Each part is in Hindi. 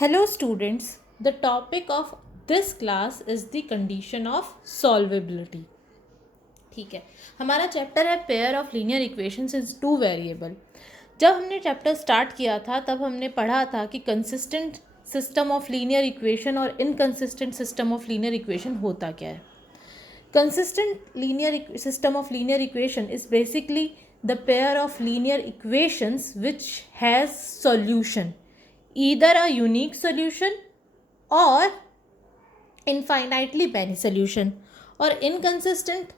Hello students, the topic of this class is the condition of solvability. ठीक है, हमारा चैप्टर है pair of linear equations is two variable. जब हमने चैप्टर स्टार्ट किया था तब हमने पढ़ा था कि consistent system of linear equation और inconsistent system of linear equation होता क्या है। Consistent linear system of linear equation is basically the pair of linear equations which has solution, either a unique solution or infinitely many solution। और inconsistent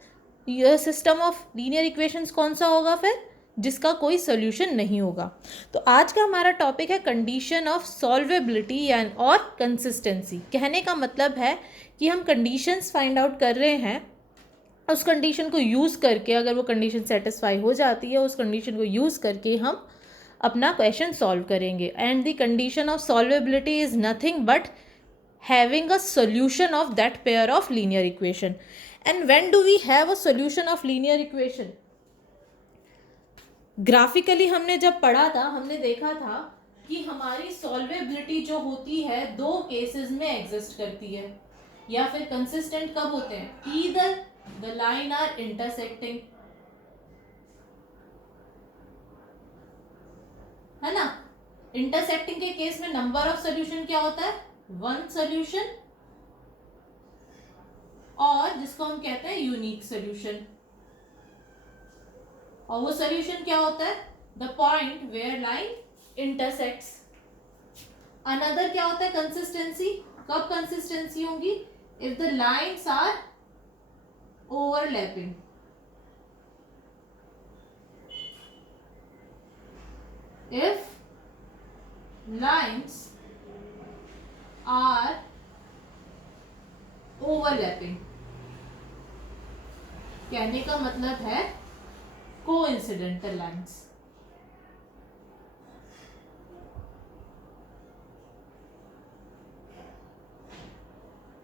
system of linear equations कौन सा होगा फिर, जिसका कोई सोल्यूशन नहीं होगा। तो आज का हमारा टॉपिक है कंडीशन ऑफ सॉल्वेबिलिटी यानी और कंसिस्टेंसी। कहने का मतलब है कि हम कंडीशंस फाइंड आउट कर रहे हैं, उस कंडीशन को यूज़ करके अगर वो कंडीशन सेटिस्फाई हो जाती है, उस कंडीशन को यूज़ करके हम अपना क्वेश्चन सॉल्व करेंगे। And the condition of solvability is nothing but having a solution of that pair of linear equation. And when do we have a solution of linear equation? Graphically हमने जब पढ़ा था हमने देखा था कि हमारी सॉल्वेबिलिटी जो होती है दो केसेस में एग्जिस्ट करती है, या फिर कंसिस्टेंट कब होते हैं, either the line are intersecting, है ना। इंटरसेक्टिंग के केस में नंबर ऑफ सोल्यूशन क्या होता है, वन सोल्यूशन, और जिसको हम कहते हैं यूनिक सोल्यूशन। और वो सोल्यूशन क्या होता है, the point where line intersects. Another क्या होता है, कंसिस्टेंसी। कब कंसिस्टेंसी होगी, if the lines are overlapping. If lines are overlapping, कहने का मतलब है कोइंसिडेंटल लाइंस।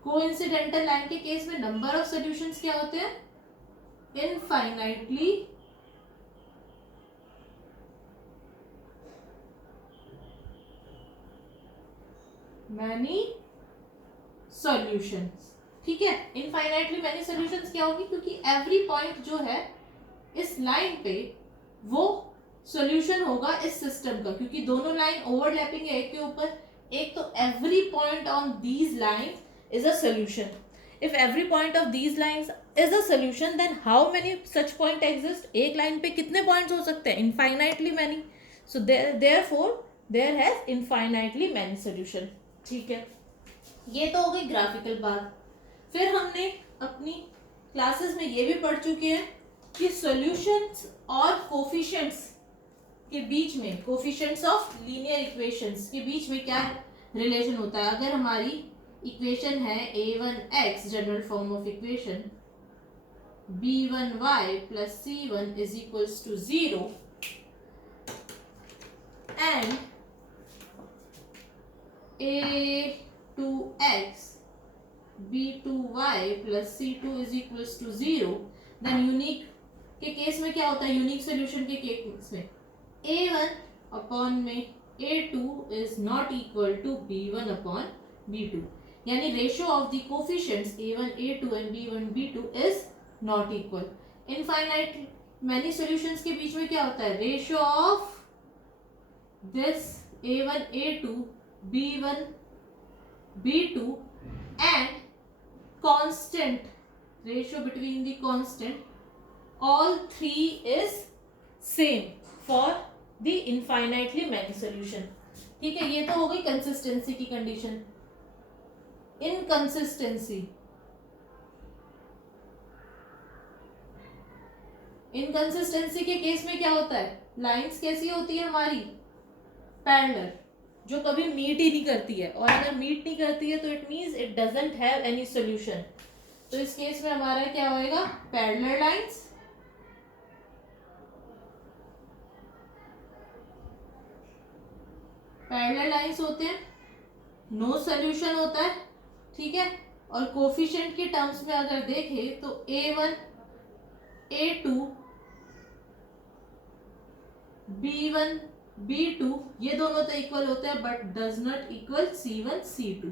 कोइंसिडेंटल लाइन के केस में नंबर ऑफ सॉल्यूशंस क्या होते हैं, इनफाइनाइटली मैनी सॉल्यूशंस। ठीक है, इनफाइनाइटली मैनी सॉल्यूशंस क्या होगी, क्योंकि एवरी पॉइंट जो है इस लाइन पे वो सॉल्यूशन होगा इस सिस्टम का, क्योंकि दोनों लाइन ओवरलैपिंग है एक के ऊपर एक। तो every point on these lines is a solution. If every point of these lines is a solution then how many such point exist, एक लाइन पे कितने पॉइंट्स हो सकते हैं, infinitely many. So therefore there has infinitely many solution. ठीक है, ये तो हो गई ग्राफिकल बात। फिर हमने अपनी क्लासेस में ये भी पढ़ चुके हैं कि सॉल्यूशंस और कोफिशिएंट्स के बीच में, कोफिशिएंट्स ऑफ लीनियर इक्वेशंस के बीच में क्या रिलेशन होता है। अगर हमारी इक्वेशन है a1x, general form of equation, b1y plus c1 is equals to 0 and a2x b2y plus c2 is equals to 0, then unique के केस में क्या होता है, यूनिक सॉल्यूशन के केस में a1 अपॉन में a2 is not equal to b1 upon b2, यानी ratio of the coefficients a1 a2 and b1 b2 is not equal. Infinite many solutions के बीच में क्या होता है, ratio of this a1 a2 b1 b2 and constant, ratio between the constant, all three is same for the infinitely many solution। ठीक है, ये तो हो गई कंसिस्टेंसी की कंडीशन। इनकंसिस्टेंसी, इनकंसिस्टेंसी के केस में क्या होता है, लाइंस कैसी होती है हमारी, पैरेलल, जो कभी मीट ही नहीं करती है। और अगर मीट नहीं करती है तो it means it doesn't have any solution. तो इस केस में हमारा क्या होएगा, पैरेलल लाइंस, पैरेलल लाइंस होते हैं, नो सॉल्यूशन होता है। ठीक है, और कोफिशिएंट के टर्म्स में अगर देखें तो a1 a2 b1 B2, ये दोनों तो इक्वल होते हैं but does not equal C1 C2।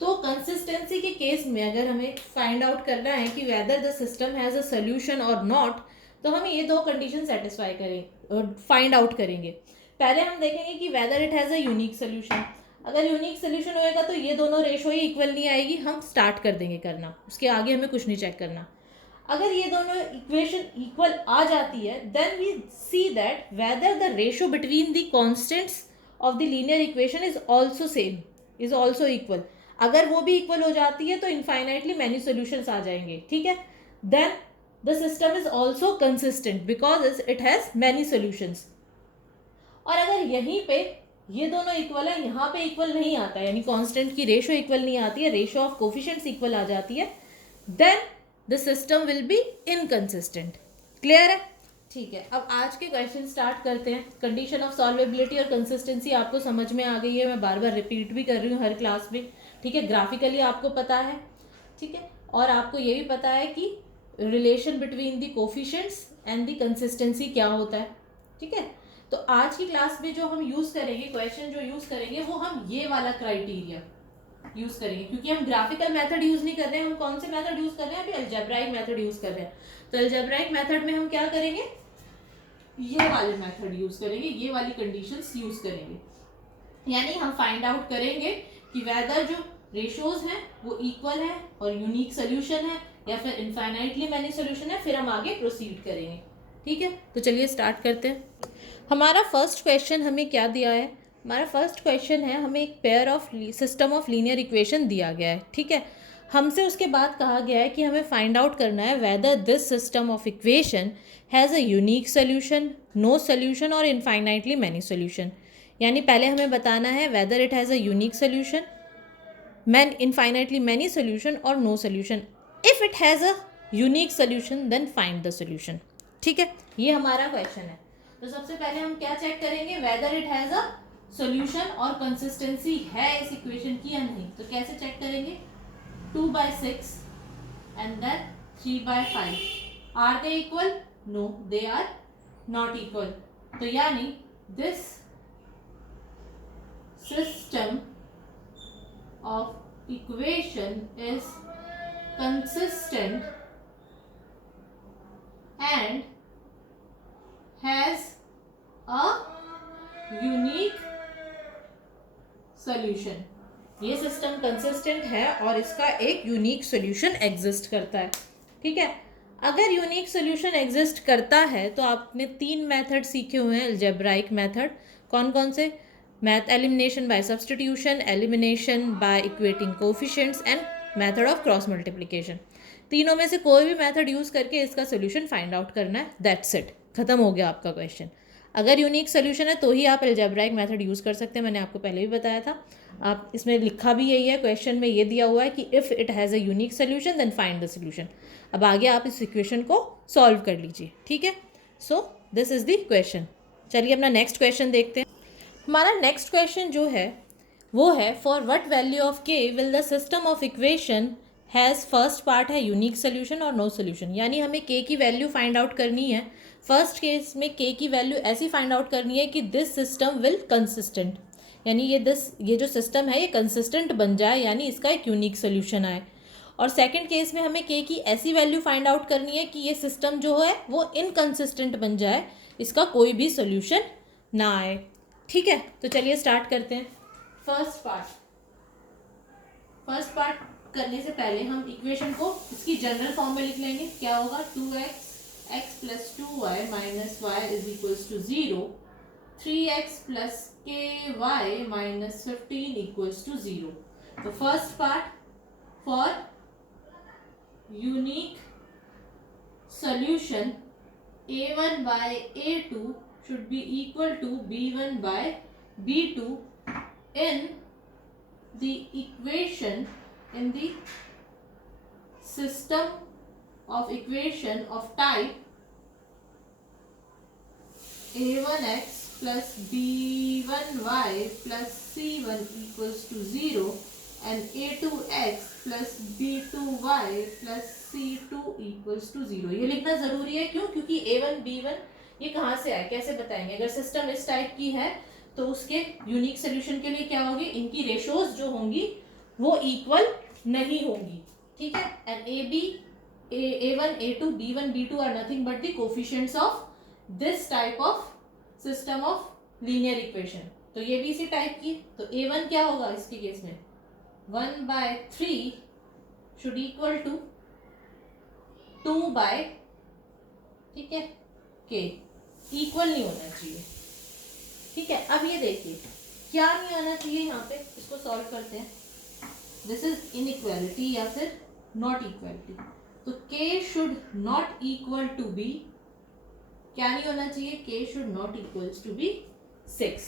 तो कंसिस्टेंसी के केस में अगर हमें फाइंड आउट करना है कि whether the system has a solution और नॉट, तो हम ये दो कंडीशन सेटिस्फाई करें फाइंड आउट करेंगे। पहले हम देखेंगे कि weather it has a unique solution. अगर यूनिक सोल्यूशन होएगा तो ये दोनों रेशो ही इक्वल नहीं आएगी, हम स्टार्ट कर देंगे करना, उसके आगे हमें कुछ नहीं चेक करना। अगर ये दोनों इक्वेशन इक्वल आ जाती है then we see that whether the ratio between the constants of the linear equation is also same, is also equal. अगर वो भी इक्वल हो जाती है तो इनफाइनाइटली मैनी सोल्यूशंस आ जाएंगे, ठीक है। Then the system is also consistent because it has many solutions. और अगर यहीं पे ये दोनों इक्वल है, यहाँ पे इक्वल नहीं आता है, यानी कांस्टेंट की रेशो इक्वल नहीं आती है, रेशो ऑफ कोफिशिएंट्स इक्वल आ जाती है, then the system will be inconsistent. Clear है? ठीक है, अब आज के क्वेश्चन स्टार्ट करते हैं। कंडीशन ऑफ सॉल्वेबिलिटी और कंसिस्टेंसी आपको समझ में आ गई है, मैं बार बार रिपीट भी कर रही हूँ हर क्लास में, ठीक है। ग्राफिकली आपको पता है, ठीक है, और आपको ये भी पता है कि relation between the coefficients and the consistency क्या होता है, ठीक है। तो आज की क्लास में जो हम यूज़ करेंगे, क्वेश्चन जो यूज़ करेंगे, वो हम ये वाला क्राइटेरिया यूज़ करेंगे, क्योंकि हम ग्राफिकल मेथड यूज़ नहीं कर रहे हैं। हम कौन से मेथड यूज़ कर रहे हैं? अभी अलजेब्राइक मेथड यूज़ कर रहे हैं। तो अलजेब्राइक मेथड में हम क्या करेंगे? ये वाले मेथड यूज़ करेंगे, ये वाली कंडीशंस यूज़ करेंगे। यानी हम फाइंड आउट करेंगे कि वेदर जो रेशोज हैं वो इक्वल है और यूनिक सोल्यूशन है या फिर इनफाइनाइटली मैनी सोल्यूशन है, फिर हम आगे प्रोसीड करेंगे, ठीक है। तो चलिए स्टार्ट करते हैं। हमारा फर्स्ट क्वेश्चन हमें क्या दिया है? हमारा फर्स्ट क्वेश्चन है, हमें एक pair of system of linear equation दिया गया है, ठीक है। हमसे उसके बाद कहा गया है कि हमें फाइंड आउट करना है whether this system of equation has a unique solution, no solution और इनफाइनाइटली मैनी सोल्यूशन। यानी पहले हमें बताना है whether it has a unique solution, infinitely many solution और no solution. If it has a unique solution then find the solution, ठीक है। ये हमारा क्वेश्चन है। तो सबसे पहले हम क्या चेक करेंगे? Weather it has a solution और कंसिस्टेंसी है इस इक्वेशन की या नहीं। तो कैसे चेक करेंगे? 2/6 and then 3/5 are they equal? No, they are not equal. तो यानी this system of equation is consistent and has a unique solution। ये सिस्टम कंसिस्टेंट है और इसका एक यूनिक सोल्यूशन एग्जिस्ट करता है, ठीक है। अगर यूनिक सोल्यूशन एग्जिस्ट करता है तो आपने 3 मेथड सीखे हुए हैं अलजेब्राइक मेथड। कौन कौन से? Math elimination by substitution, elimination by equating coefficients and method of cross multiplication. तीनों में से कोई भी मेथड यूज़ करके इसका सोल्यूशन फाइंड आउट करना है, दैट्स इट, खत्म हो गया आपका क्वेश्चन। अगर यूनिक सोल्यूशन है तो ही आप अलजेब्राइक मेथड यूज़ कर सकते हैं, मैंने आपको पहले भी बताया था। आप इसमें लिखा भी यही है, क्वेश्चन में ये दिया हुआ है कि if it has a unique solution then find the solution. अब आगे आप इस इक्वेशन को सॉल्व कर लीजिए, ठीक है। So this is the question. चलिए अपना नेक्स्ट क्वेश्चन देखते हैं। हमारा नेक्स्ट क्वेश्चन जो है वो है, फॉर व्हाट वैल्यू ऑफ के will the system of equation has, first part है यूनिक सोल्यूशन और नो सोल्यूशन। यानी हमें के की वैल्यू फाइंड आउट करनी है। फर्स्ट केस में के की वैल्यू ऐसी फाइंड आउट करनी है कि दिस सिस्टम विल कंसिस्टेंट, यानी ये जो सिस्टम है ये कंसिस्टेंट बन जाए, यानी इसका एक यूनिक सोल्यूशन आए। और सेकंड केस में हमें के की ऐसी वैल्यू फाइंड आउट करनी है कि ये सिस्टम जो है वो इनकंसिस्टेंट बन जाए, इसका कोई भी सोल्यूशन ना आए, ठीक है। तो चलिए स्टार्ट करते हैं। फर्स्ट पार्ट करने से पहले हम इक्वेशन को इसकी जनरल फॉर्म में लिख लेंगे। क्या होगा? 2x + 2y - y = 0, 3x + ky - 15 = 0। तो first part, for unique solution a1/a2 should be equal to b1/b2 in the equation, in the system of equation of type a1x plus b1y plus c1 = 0 and a2x plus b2y plus c2 = 0। ये लिखना ज़रूरी है, क्यों? क्योंकि a1 b1 ये कहाँ से आए, कैसे बताएंगे? अगर सिस्टम इस टाइप की है तो उसके यूनिक सोल्यूशन के लिए क्या होगी, इनकी रेशोज जो होंगी वो इक्वल नहीं होंगी, ठीक है। And a b A1 A2 B1 B2 are nothing but the coefficients of this type of system of linear equation. तो ये भी इसी टाइप की, तो A1 क्या होगा इसके केस में, 1/3 शुड इक्वल टू 2/, ठीक है, के, इक्वल नहीं होना चाहिए, ठीक है। अब ये देखिए क्या नहीं आना चाहिए यहाँ पे, इसको सॉल्व करते हैं। दिस इज इनइक्वालिटी या फिर नॉट इक्वालिटी, तो k should not equal to b, क्या नहीं होना चाहिए, k should not equals to b 6,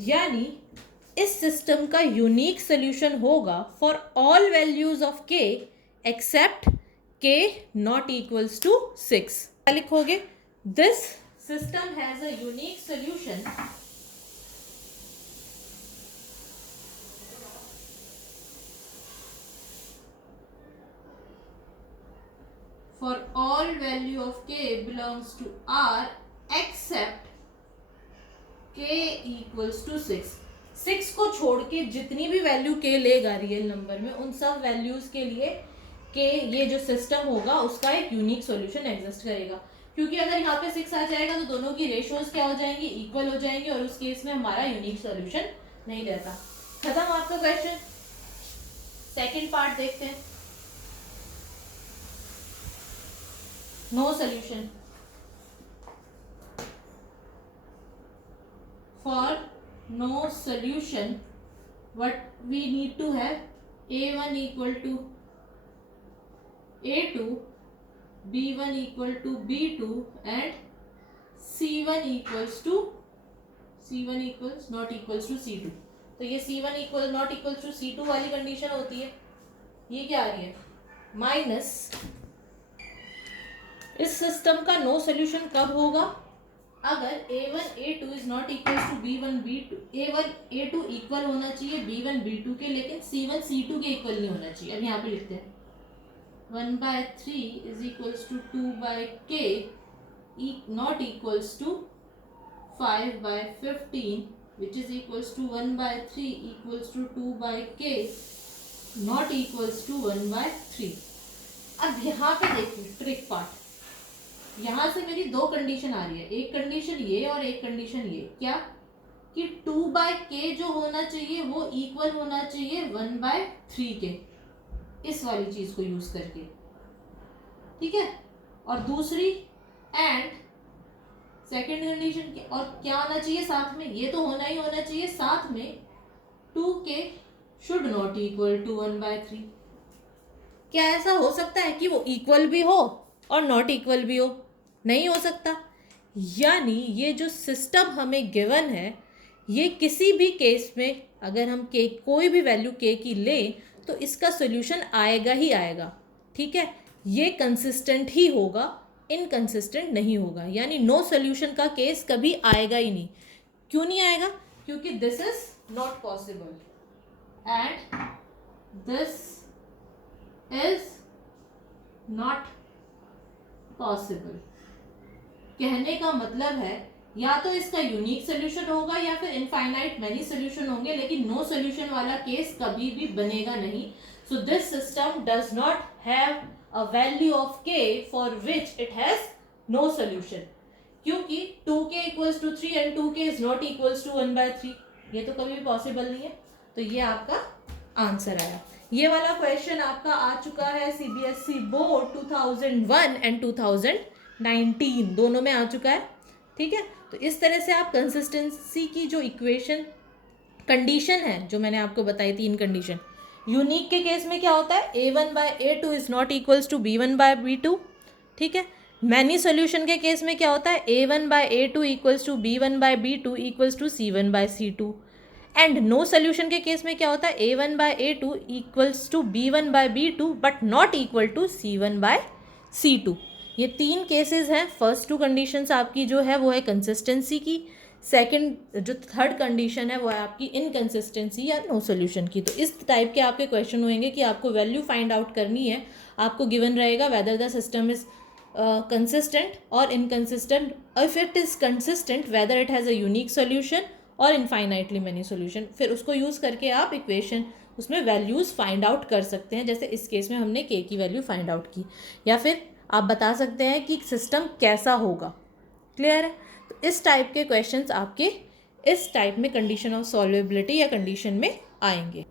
यानी इस सिस्टम का यूनिक सोल्यूशन होगा for all values of k except k not equals to 6। क्या लिखोगे, this system has a unique solution for all value of k belongs to R except k equals to 6। 6 को छोड़ के जितनी भी वैल्यू k लेगा रियल नंबर में, उन सब वैल्यूज के लिए k, ये जो सिस्टम होगा उसका एक यूनिक सॉल्यूशन एग्जिस्ट करेगा, क्योंकि अगर यहाँ पे 6 आ जाएगा तो दोनों की रेशियोज क्या हो जाएंगी, इक्वल हो जाएंगी, और उस केस में हमारा यूनिक सॉल्यूशन नहीं रहता। खत्म आपका क्वेश्चन। सेकेंड पार्ट देखते हैं, no solution for no solution what we need to have a1 equal to a2, b1 equal to b2 and c1 equals not equals to c2। तो ये c1 equal not equals to c2 वाली कंडीशन होती है, ये क्या आ रही है, माइनस इस सिस्टम का नो सोल्यूशन कब होगा, अगर a1 a2 is not equal to b1 b2, a1 a2 equal होना चाहिए b1 b2 के, लेकिन c1 c2 के इक्वल नहीं होना चाहिए। अब यहाँ पे लिखते हैं 1/3 is equals to 2/k not equals to 5/15 which is equals to 1/3 equals to 2/k not equals to 1/3। अब यहाँ पे देखिए ट्रिक पार्ट, यहां से मेरी दो कंडीशन आ रही है, एक कंडीशन ये और एक कंडीशन ये, क्या कि 2/k जो होना चाहिए वो इक्वल होना चाहिए 1/3 के, इस वाली चीज को यूज करके, ठीक है। और दूसरी एंड सेकंड कंडीशन की, और क्या होना चाहिए साथ में, ये तो होना ही होना चाहिए साथ में 2k should not equal to 1/3। क्या ऐसा हो सकता है कि वो इक्वल भी हो और नॉट इक्वल भी हो? नहीं हो सकता। यानी ये जो सिस्टम हमें गिवन है, ये किसी भी केस में अगर हम k कोई भी वैल्यू k की लें तो इसका सोल्यूशन आएगा ही आएगा, ठीक है। ये कंसिस्टेंट ही होगा, इनकंसिस्टेंट नहीं होगा, यानी नो सोल्यूशन का केस कभी आएगा ही नहीं। क्यों नहीं आएगा? क्योंकि this is not possible and this is not possible. कहने का मतलब है या तो इसका यूनिक सोल्यूशन होगा या फिर इनफाइनाइट मैनी सोल्यूशन होंगे, लेकिन नो सोल्यूशन वाला केस कभी भी बनेगा नहीं। So this system does not have a value of k for which it has no solution, क्योंकि 2k equals to 3 and 2k is not equals to 1/3, ये तो कभी भी पॉसिबल नहीं है। तो ये आपका आंसर आया। ये वाला क्वेश्चन आपका आ चुका है सीबीएसई बोर्ड 2001 एंड 2019 दोनों में आ चुका है, ठीक है। तो इस तरह से आप कंसिस्टेंसी की जो इक्वेशन कंडीशन है जो मैंने आपको बताई थी, इन कंडीशन यूनिक के केस में क्या होता है, a1/a2 is not equals to b1/b2, ठीक है। मैनी सोल्यूशन के केस में क्या होता है, a1/a2 equals to b1/b2 equals to c1/c2, and no solution के केस में क्या होता है, a1/a2 equals to b1/b2 but not equal to c1/c2। ये तीन केसेस हैं। फर्स्ट टू कंडीशंस आपकी जो है वो है कंसिस्टेंसी की, सेकंड जो थर्ड कंडीशन है वो है आपकी इनकंसिस्टेंसी या नो सोल्यूशन की। तो इस टाइप के आपके क्वेश्चन होंगे कि आपको वैल्यू फाइंड आउट करनी है, आपको गिवन रहेगा whether the system is consistent or inconsistent. If it is consistent, whether it has a unique solution और infinitely many solution, फिर उसको यूज़ करके आप इक्वेशन उसमें वैल्यूज़ फाइंड आउट कर सकते हैं. जैसे इस केस में हमने k की वैल्यू फाइंड आउट की, या फिर आप बता सकते हैं कि सिस्टम कैसा होगा. क्लियर है? तो इस टाइप के क्वेश्चंस आपके इस टाइप में कंडीशन ऑफ सॉल्वेबिलिटी या कंडीशन में आएंगे.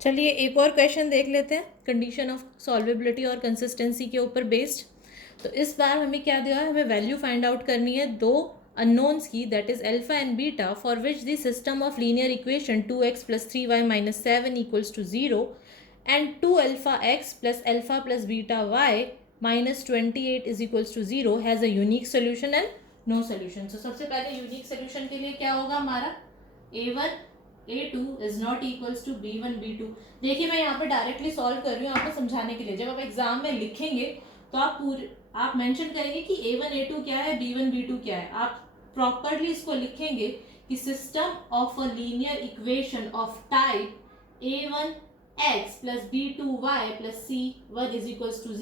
चलिए एक और क्वेश्चन देख लेते हैं कंडीशन ऑफ सॉल्वेबिलिटी और कंसिस्टेंसी के ऊपर बेस्ड. तो इस बार हमें क्या दिया है, हमें वैल्यू फाइंड आउट करनी है दो अननोन्स की, that is alpha and beta, for which the system of linear equation 2x + 3y - 7 = 0 एंड 2α(x + α + βy - 28 = 0 has a unique solution and no solution. तो सबसे पहले यूनिक सोल्यूशन के लिए क्या होगा हमारा, a1 a2 is not equals to b1 b2. देखिए मैं यहाँ पे डायरेक्टली सॉल्व कर रही हूँ आपको समझाने के लिए. जब आप एग्जाम में लिखेंगे तो आप मेंशन करेंगे कि a1 a2 क्या है, b1 b2 क्या है. आप प्रॉपरली इसको लिखेंगे कि system of a linear equation of type a1x + b2y + c1 =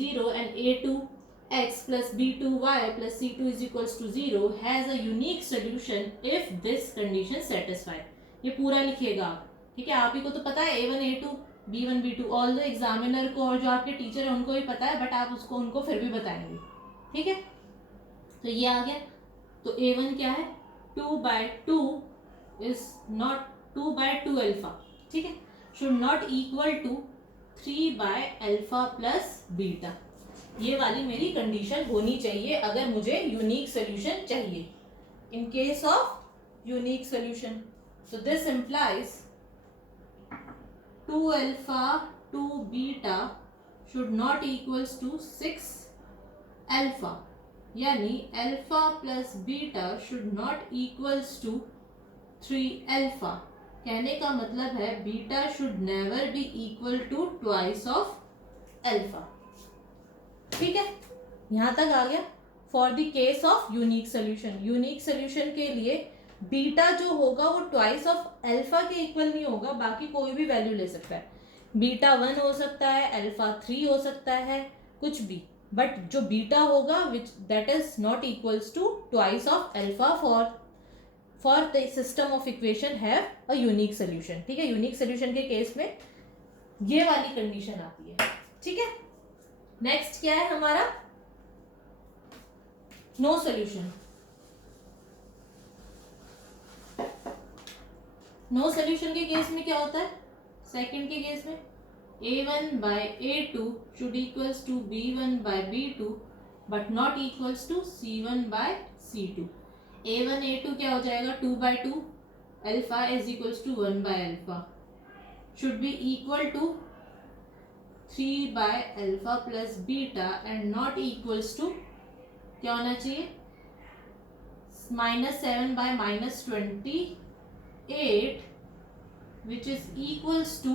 0 and a2x + b2y + c2 = 0 has a unique solution if this condition satisfied. ये पूरा लिखिएगा आप. ठीक है, आप ही को तो पता है a1 a2 b1 b2, all the examiner को और जो आपके टीचर है उनको भी पता है, बट आप उसको उनको फिर भी बताएंगे. ठीक है, तो ये आ गया. तो a1 क्या है, 2/2 इज नॉट 2/2 अल्फा. ठीक है, should not equal to 3/α + beta. ये वाली मेरी कंडीशन होनी चाहिए अगर मुझे यूनिक सोल्यूशन चाहिए. In case of unique solution, so this implies 2α 2β should not equals to 6α, यानी alpha plus beta should not equals to 3α. कहने का मतलब है beta should never be equal to twice of alpha. ठीक है, यहाँ तक आ गया. For the case of unique solution, unique solution के लिए बीटा जो होगा वो ट्वाइस ऑफ अल्फा के इक्वल नहीं होगा, बाकी कोई भी वैल्यू ले सकता है. बीटा 1 हो सकता है, अल्फा 3 हो सकता है, कुछ भी, बट जो बीटा होगा which that is not equals to twice of alpha for the system of equation have a unique solution. ठीक है, यूनिक सोल्यूशन के केस में ये वाली कंडीशन आती है. ठीक है, नेक्स्ट क्या है हमारा, नो सोल्यूशन. नो सोल्यूशन के केस में क्या होता है, सेकंड के केस में a1/a2 should equals to b1/b2 but not equals to c1/c2. a1 a2 क्या हो जाएगा, 2/2 alpha is equals to 1/अल्फा should be equal to 3/अल्फा plus beta and not equals to क्या होना चाहिए, -7/-28 which is equals to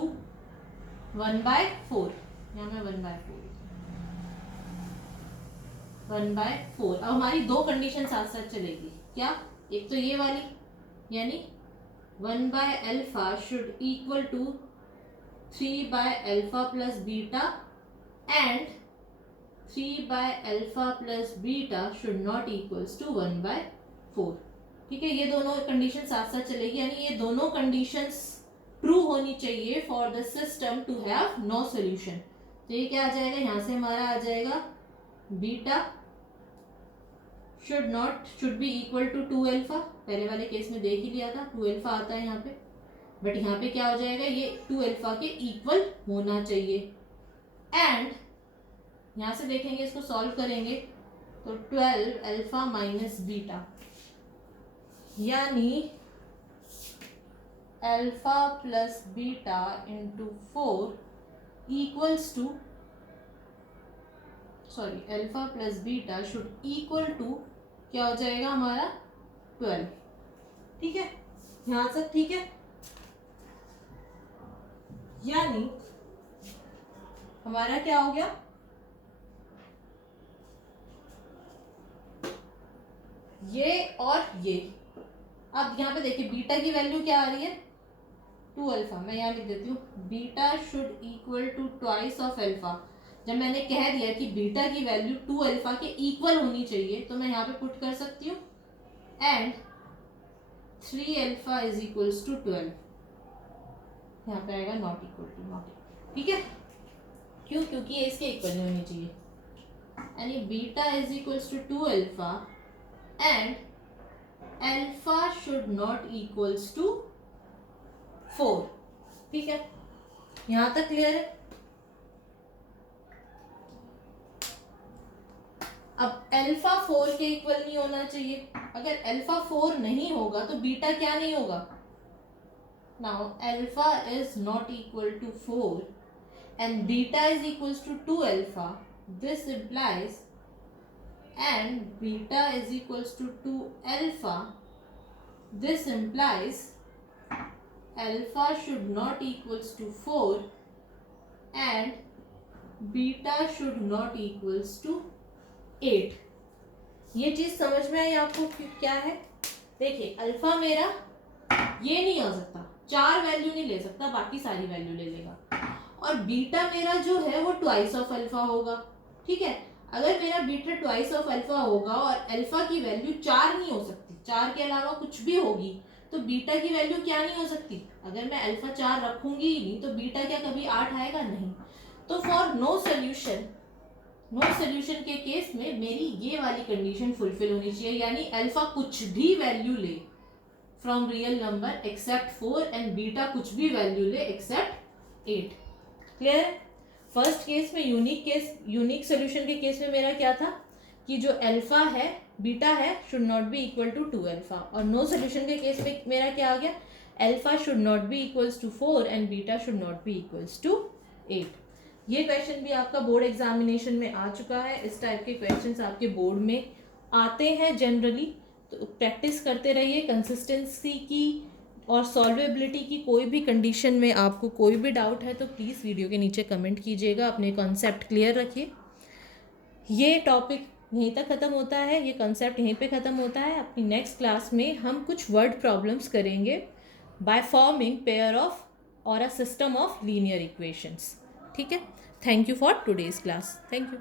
1/4. यहाँ में 1/4. अब हमारी दो कंडीशन साथ साथ चलेगी. क्या, एक तो ये वाली, यानी alpha should equal to alpha plus beta and alpha plus beta should not equals to 1/4. ठीक है, ये दोनों कंडीशन साथ साथ चलेगी, यानी ये दोनों कंडीशंस ट्रू होनी चाहिए for the system to have no solution. तो ये क्या आ जाएगा, यहाँ से हमारा आ जाएगा beta should be equal to alpha. पहले वाले केस में देख ही लिया था 2अल्फा आता है यहाँ पे, बट यहाँ पे क्या हो जाएगा, ये 2अल्फा के इक्वल होना चाहिए. एंड यहाँ से देखेंगे, इसको सॉल्व करेंगे तो 12अल्फा माइनस बीटा, यानी alpha plus beta into 4 equals to, sorry, alpha plus beta should equal to क्या हो जाएगा हमारा 12. ठीक है, यहां तक ठीक है, यानी हमारा क्या हो गया, ये और ये. अब यहाँ पे देखिए बीटा की वैल्यू क्या आ रही है, 2अल्फा. मैं यहाँ लिख देती हूँ, beta should equal to twice of alpha. जब मैंने कह दिया कि बीटा की वैल्यू 2 अल्फा के इक्वल होनी चाहिए तो मैं यहाँ पे पुट कर सकती हूँ and 3 alpha is equals to 12, यहाँ पे आएगा नॉट इक्वल टू, नॉट, ठीक है। क्यों? क्योंकि ये इसके इक्वल नहीं होनी चाहिए, यानी beta is equals to 2 alpha and alpha should not equals to 4, ठीक है। यहां तक क्लियर है? अब अल्फा 4 के इक्वल नहीं होना चाहिए, अगर अल्फा 4 नहीं होगा तो बीटा क्या नहीं होगा? Now alpha is not equal to 4 and beta is equals to 2 alpha, this implies and beta is equals to 2 alpha, this implies alpha should not equals to 4 and beta should not equals to 8। ये चीज समझ में आई आपको क्या है? देखिए अल्फा मेरा ये नहीं हो सकता, 4 वैल्यू नहीं ले सकता, बाकी सारी वैल्यू ले लेगा, और बीटा मेरा जो है वो ट्वाइस ऑफ अल्फा होगा, ठीक है। अगर मेरा बीटा ट्वाइस ऑफ अल्फा होगा और अल्फा की वैल्यू 4 नहीं हो सकती, 4 के अलावा कुछ भी होगी, तो बीटा की वैल्यू क्या नहीं हो सकती? अगर मैं अल्फा 4 रखूंगी ही नहीं तो बीटा क्या कभी 8 आएगा? नहीं। तो फॉर नो सोल्यूशन के केस में मेरी ये वाली कंडीशन फुलफिल होनी चाहिए, यानी अल्फा कुछ भी वैल्यू ले from real number except 4 and beta कुछ भी वैल्यू ले एक्सेप्ट 8। क्लियर? फर्स्ट केस में यूनिक सोल्यूशन के केस में मेरा क्या था कि जो अल्फा है बीटा है should not be equal to 2 alpha, और नो सोल्यूशन के केस में मेरा क्या आ गया? Alpha should not be equals to 4 and beta should not be equals to 8। ये क्वेश्चन भी आपका बोर्ड एग्जामिनेशन में आ चुका है। इस टाइप के क्वेश्चंस आपके बोर्ड में आते हैं जनरली, तो प्रैक्टिस करते रहिए। कंसिस्टेंसी की और सॉल्वेबिलिटी की कोई भी कंडीशन में आपको कोई भी डाउट है तो प्लीज़ वीडियो के नीचे कमेंट कीजिएगा, अपने कॉन्सेप्ट क्लियर रखिए। ये टॉपिक यहीं तक ख़त्म होता है, ये कॉन्सेप्ट यहीं पे ख़त्म होता है। अपनी नेक्स्ट क्लास में हम कुछ वर्ड प्रॉब्लम्स करेंगे बाय फॉर्मिंग पेयर ऑफ और a system of linear equations, ठीक है। Thank you for today's class, thank you.